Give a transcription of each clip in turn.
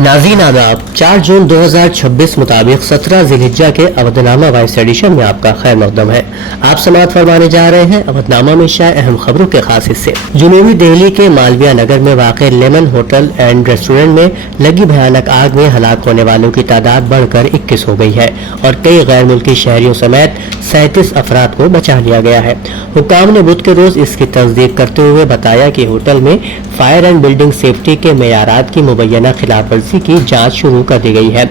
नाज़रीन आदाब, 4 जून 2026 मुताबिक 17 ज़िलहिज्जा के अवधनामा वॉइस एडिशन में आपका खैर मक़दम है। आप समाअत फरमाने जा रहे हैं अवधनामा में शाये अहम खबरों के खास हिस्से। जुनूबी दिल्ली के मालविया नगर में वाक़ लेमन होटल एंड रेस्टोरेंट में लगी भयानक आग में हलाक होने वालों की तादाद बढ़कर 21 हो गई है और कई गैर मुल्की शहरियों समेत 37 अफराद को बचा लिया गया है। हुक्काम ने बुध के रोज इसकी तस्दीक करते हुए बताया कि होटल में फायर एंड बिल्डिंग सेफ्टी के मेयारात की मुबैना खिलाफ वर्जी की जांच शुरू कर दी गई है।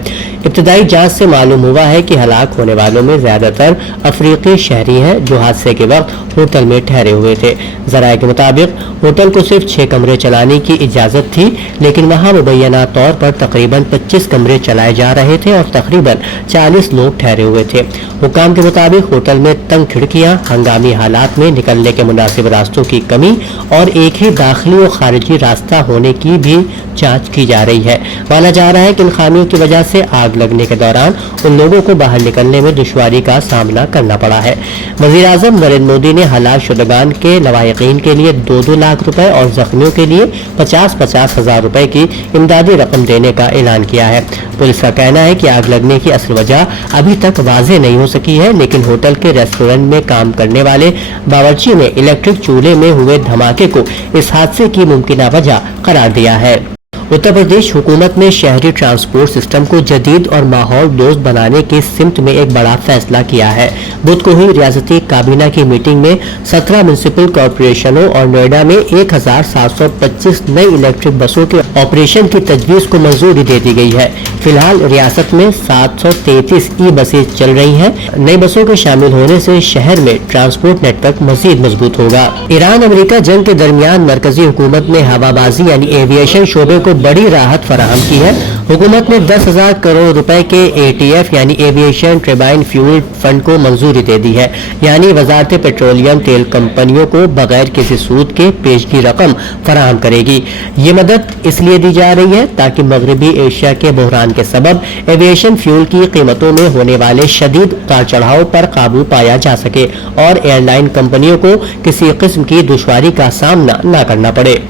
इब्तदाई जांच से मालूम हुआ है कि हलाक होने वालों में ज्यादातर अफ्रीकी शहरी हैं जो हादसे के वक्त होटल में ठहरे हुए थे। जराये के मुताबिक होटल को सिर्फ 6 कमरे चलाने की इजाजत थी, लेकिन वहां मुबैना तौर पर तकरीबन 25 कमरे चलाए जा रहे थे और तकरीबन 40 लोग ठहरे हुए थे। हुक्काम के मुताबिक होटल में तंग खिड़कियां, हंगामी हालात में निकलने के मुनासिब रास्तों की कमी और एक ही दाखिली और खारिजी रास्ता होने की भी जांच की जा रही है। माना जा रहा है कि इन खामियों की वजह से आग लगने के दौरान उन लोगों को बाहर निकलने में दुश्वारी का सामना करना पड़ा है। वज़ीर-ए-आज़म नरेंद्र मोदी ने हलाक शुदगान के लवाहिकीन के लिए 2-2 लाख रुपए और जख्मियों के लिए 50-50 हजार रुपए की इमदादी रकम देने का ऐलान किया है। पुलिस का कहना है कि आग लगने की असल वजह अभी तक वाज़ेह नहीं हो सकी है, लेकिन होटल के रेस्टोरेंट में काम करने वाले बावर्ची ने इलेक्ट्रिक चूल्हे में हुए धमाके को इस हादसे की मुमकिन वजह करार दिया है। उत्तर प्रदेश हुकूमत ने शहरी ट्रांसपोर्ट सिस्टम को जदीद और माहौल दोस्त बनाने की सिमत में एक बड़ा फैसला किया है। बुध को हुई रियासती काबीना की मीटिंग में 17 म्युनिसिपल कॉरपोरेशनों और नोएडा में 1725 नई इलेक्ट्रिक बसों के ऑपरेशन की तजवीज़ को मंजूरी दे दी गई है। फिलहाल रियासत में 733 ई बसें चल रही हैं। नई बसों के शामिल होने से शहर में ट्रांसपोर्ट नेटवर्क मजीद मजबूत होगा। ईरान अमेरिका जंग के दरमियान मरकजी हुकूमत ने हवाबाजी यानी एविएशन शोबे को बड़ी राहत फराहम की है। हुकूमत ने 10,000 करोड़ रुपए के ATF यानी एविएशन टर्बाइन फ्यूल फंड को मंजूरी दे दी है, यानी वजारत पेट्रोलियम तेल कंपनियों को बगैर किसी सूद के पेशगी रकम फराहम करेगी। ये मदद इसलिए दी जा रही है ताकि मगरबी एशिया के बहरान के सबब एविएशन फ्यूल की कीमतों में होने वाले शदीद उतार चढ़ाव पर काबू पाया जा सके और एयरलाइन कंपनियों को किसी किस्म की दुश्वारी का सामना न करना पड़े।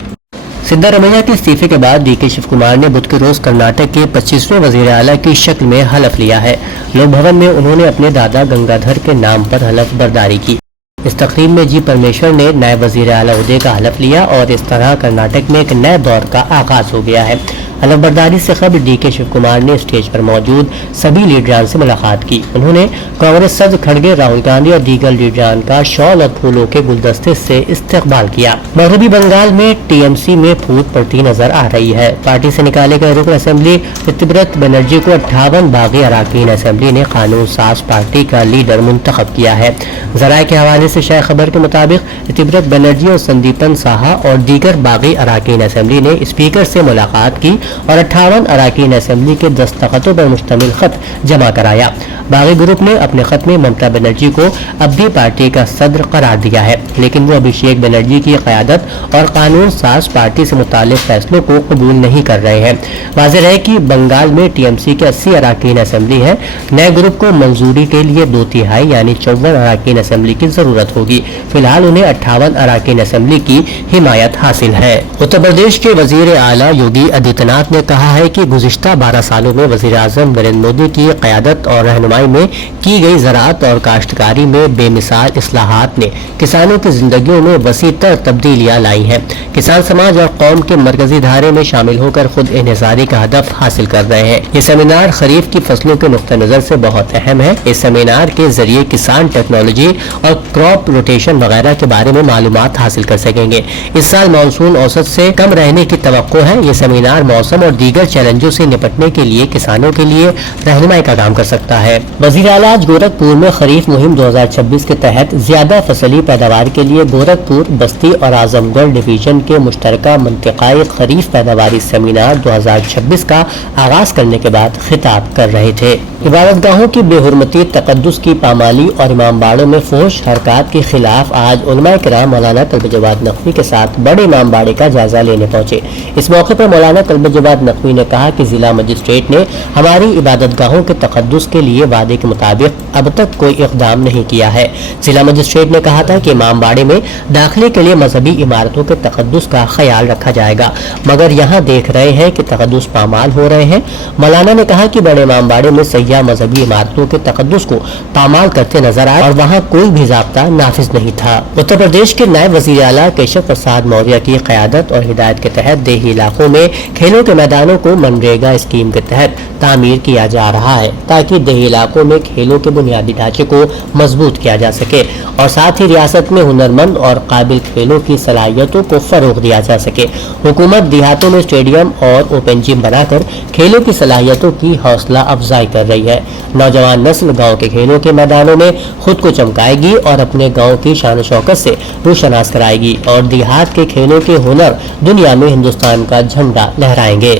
सिद्धारमैया के इस्तीफे के बाद DK शिव कुमार ने बुध के रोज कर्नाटक के 25वें वजीर आला की शक्ल में हलफ लिया है। लोक भवन में उन्होंने अपने दादा गंगाधर के नाम पर हलफ बर्दारी की। इस तकरीब में जी परमेश्वर ने नायब वजीर आला ओहदे का हलफ लिया और इस तरह कर्नाटक में एक नए दौर का आगाज हो गया है। हलफ बर्दारी से कबल DK शिव कुमार ने स्टेज पर मौजूद सभी लीडरान से मुलाकात की। उन्होंने कांग्रेस सदर खड़गे, राहुल गांधी और दीगर लीडरान का शॉल और फूलों के गुलदस्ते से इस्तकबाल किया। मगरबी बंगाल में TMC में फूट पड़ती नजर आ रही है। पार्टी से निकाले गए रुकन असेंबली इतिब्रत बनर्जी को 58 बागी अराकीन असेंबली ने कानून साज पार्टी का लीडर मुंतखब किया है। जराये के हवाले से शाये खबर के मुताबिक इतिब्रत बनर्जी और संदीपन साहा और दीगर बागी अराकीन असेंबली ने स्पीकर से मुलाकात की और 58 अराकीन असेंबली के दस्तखतों पर मुश्तमिल खत जमा कराया। बागी ग्रुप ने अपने खत में ममता बनर्जी को अब भी पार्टी का सदर करार दिया है, लेकिन वो अभिषेक बनर्जी की क़यादत और कानून साज पार्टी से मुताल्लिक फैसलों को कबूल नहीं कर रहे हैं। वाज़ेह है कि बंगाल में TMC के 80 अराकीन असेंबली है। नए ग्रुप को मंजूरी के लिए 2/3 यानी 54 अराकीन असेंबली की जरूरत होगी। फिलहाल उन्हें 58 अराकीन असेंबली की हिमायत हासिल है। उत्तर प्रदेश के वजीर आला योगी आदित्यनाथ ने कहा है कि गुज़िश्ता 12 सालों में वज़ीर-ए-आज़म नरेंद्र मोदी की क़यादत और रहनुमाई में की गई ज़राअत और काश्तकारी में बेमिसाल इस्लाहात ने किसानों की जिंदगियों में वसी तर तब्दीलियाँ लाई हैं। किसान समाज और कौम के मरकजी धारे में शामिल होकर खुद इन्हिसारी का हदफ हासिल कर रहे हैं। ये सेमिनार खरीफ की फसलों के नुक्ता नज़र से बहुत अहम है। इस सेमिनार के जरिए किसान टेक्नोलॉजी और क्रॉप रोटेशन वगैरह के बारे में मालूमात हासिल कर सकेंगे। इस साल मानसून औसत से कम रहने की तवक्को है। ये सेमिनार मौसम और दीगर चैलेंजों से निपटने के लिए किसानों के लिए रहनुमाई का काम कर सकता है। वज़ीर आला आज गोरखपुर में खरीफ मुहिम 2026 के तहत ज्यादा फसली पैदावार के लिए गोरखपुर, बस्ती और आजमगढ़ डिवीजन के मुश्तरका मंतिकाई खरीफ पैदावारी सेमिनार 2026 का आगाज करने के बाद खिताब कर रहे थे। इबादतगाहों की बेहुरमती, तकद्दुस की पामाली और इमामबाड़ों में फोश हरकत के खिलाफ आज उलमा किराम मौलाना तलबे जवाद नकवी के साथ बड़े इमामबाड़े का जायजा लेने पहुंचे। इस मौके पर मौलाना तलबे ये बात नकवी ने कहा कि जिला मजिस्ट्रेट ने हमारी इबादत गाहों के तकद्दुस के लिए वादे के मुताबिक अब तक कोई इक़दाम नहीं किया है। जिला मजिस्ट्रेट ने कहा था कि इमामबाड़े में दाखिले के लिए मजहबी इमारतों के तकद्दुस का ख्याल रखा जाएगा, मगर यहाँ देख रहे हैं कि तकद्दुस पामाल हो रहे हैं। मौलाना ने कहा कि बड़े इमामबाड़े में सैयाह मजहबी इमारतों के तकद्दुस को पामाल करते नजर आए और वहाँ कोई भी ज़ाब्ता नाफिज नहीं था। उत्तर प्रदेश के नायब वज़ीर आला केशव प्रसाद मौर्य की क़यादत और हिदायत के तहत देही इलाकों में खेलों के मैदानों को मनरेगा स्कीम के तहत तामीर किया जा रहा है, ताकि देही इलाकों में खेलों के बुनियादी ढांचे को मजबूत किया जा सके और साथ ही रियासत में हुनरमंद और काबिल खेलों की सलाहियतों को फरोग दिया जा सके। हुकूमत देहातों में स्टेडियम और ओपन जिम बनाकर खेलों की सलाहियतों की हौसला अफजाई कर रही है। नौजवान नस्ल गाँव के खेलों के मैदानों में खुद को चमकाएगी और अपने गाँव की शान शौकत से रोशनास कराएगी और देहात के खेलों के हुनर दुनिया में हिंदुस्तान का झंडा लहराएंगे।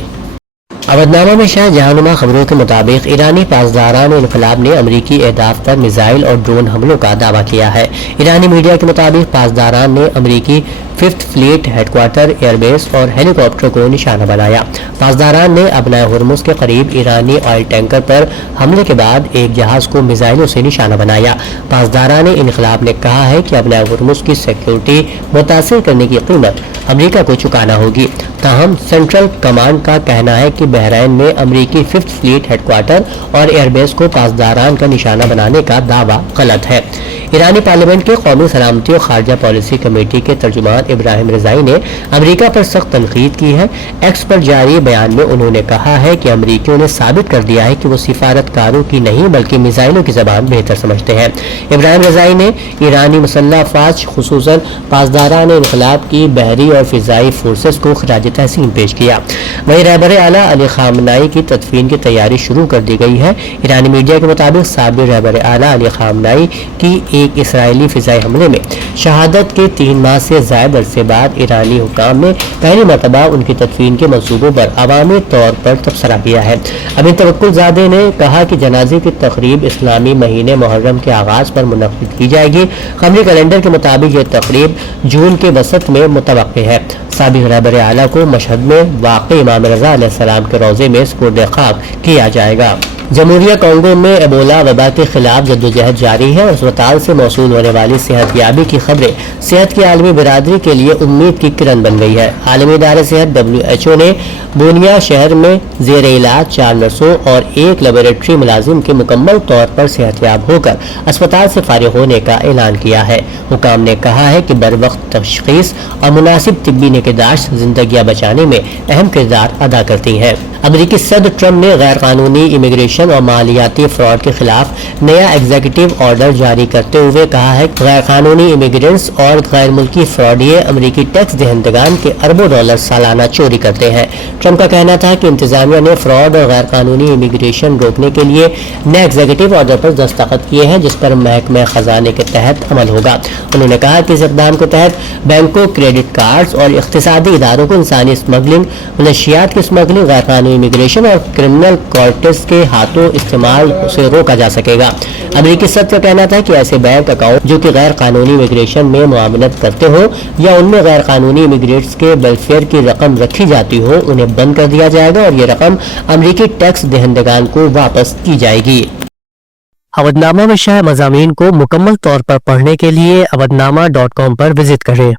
अवधनामा में शायद जहानुमा खबरों के मुताबिक ईरानी पासदारान इनकलाब ने अमरीकी अहदाफ पर मिसाइल और ड्रोन हमलों का दावा किया है। ईरानी मीडिया के मुताबिक पासदारान ने अमरीकी 5th फ्लीट हेडक्वार्टर, एयरबेस और हेलीकॉप्टर को निशाना बनाया। पासदारान ने अबनाए हुर्मुज के करीब ईरानी ऑयल टैंकर पर हमले के बाद एक जहाज को मिसाइलों से निशाना बनाया। पासदारान इनकलाब ने कहा है कि अबनाए हुर्मुज की सिक्योरिटी मुतासिर करने की कीमत अमरीका को चुकाना होगी। ताहम सेंट्रल कमांड का कहना है कि बहरीन में अमरीकी 5th फ्लीट हेडक्वार्टर और एयरबेस को पासदारान का निशाना बनाने का दावा गलत है। ईरानी पार्लियामेंट के कौमी सलामती और खारजा पॉलिसी कमेटी के तर्जुमान इब्राहिम रजाई ने अमरीका पर सख्त तनकीद की है। एक्स पर जारी बयान में उन्होंने कहा है कि अमरीकियों ने साबित कर दिया है कि वो सिफारतकारों की नहीं बल्कि मिसाइलों की जबान बेहतर समझते हैं। इब्राहिम रजाई ने ईरानी मुसल्लह अफवाज खुसूसन पासदारान इनकलाब की बहरी और फिजाई फोर्सेस को खराज तहसीन पेश किया। वहीं रहबर आला अली खामनाई की तदफीन की तैयारी शुरू कर दी गई है। ईरानी मीडिया के मुताबिक साबिर रहबर आला अली खामनाई की एक इसराइली फिजाई हमले में शहादत के 3 माह से ज़ायद अरसे बाद ईरानी हुकाम ने पहली मरतबा उनकी तदफीन के मंसूबों पर अवामी तौर पर तबसरा किया है। अमीन तवक्कुलज़ादे ने कहा कि जनाजे की तकरीब इस्लामी महीने मुहर्रम के आगाज़ पर मुनक़्क़िद की जाएगी। कमरी कैलेंडर के मुताबिक यह तकरीब जून के वसत में मुतवक्किल है। साबिक़ रहबर आला को मशहद में वाक़ई इमाम रज़ा अलैहिस्सलाम के रोज़े में सुपुर्द ख़ाक किया जाएगा। जमहूरिया कांगो में एबोला वबा के खिलाफ जद्दोजहद जारी है और अस्पताल से मौसूल होने वाली सेहतयाबी की खबरें सेहत की आलमी बिरादरी के लिए उम्मीद की किरण बन गई है। आलमी इदारे सेहत WHO ने बोनिया शहर में ज़ेर इलाज 4 नर्सों और 1 लेबोरेटरी मुलाजिम के मुकम्मल तौर पर सेहतयाब होकर अस्पताल से फारिग होने का ऐलान किया है। हुकाम ने कहा है कि बर वक्त तशख़ीस और मुनासिब तिब्बी निगहदाश्त जिंदगियां बचाने में अहम किरदार अदा करती हैं। अमरीकी सदर ट्रम्प ने गैर कानूनी इमिग्रेशन और मालियाती फ्रॉड के खिलाफ नया एग्जीक्यूटिव ऑर्डर जारी करते हुए कहा है कि गैर कानूनी इमिग्रेंट्स और गैर मुल्की फ्रॉडिये अमरीकी टैक्स दहंदगान के अरबों डॉलर सालाना चोरी करते हैं। ट्रम्प का कहना था कि इंतजामिया ने फ्रॉड और गैर कानूनी इमिग्रेशन रोकने के लिए नए एग्जीक्यूटिव ऑर्डर पर दस्तखत किए हैं, जिस पर महकमे खजाने के तहत अमल होगा। उन्होंने कहा कि इस इक़दाम के तहत बैंकों, क्रेडिट कार्ड्स और इक़्तिसादी इदारों को इंसानी स्मगलिंग, मनशियात की स्मगलिंग, गैर कानूनी इमिग्रेशन और क्रिमिनल कोर्ट्स के हाथों इस्तेमाल से रोका जा सकेगा। अमरीकी सदर का कहना था कि ऐसे बैंक अकाउंट जो कि गैर कानूनी इमिग्रेशन में मुआवनत करते हो या उनमें गैर कानूनी इमिग्रेट्स के वेलफेयर की रकम रखी जाती हो, उन्हें बंद कर दिया जाएगा और ये रकम अमरीकी टैक्स दहंदगान को वापस की जाएगी। अवधनामा में शाया मज़ामीन को मुकम्मल तौर पर पढ़ने के लिए अवधनामा.com पर विजिट करें।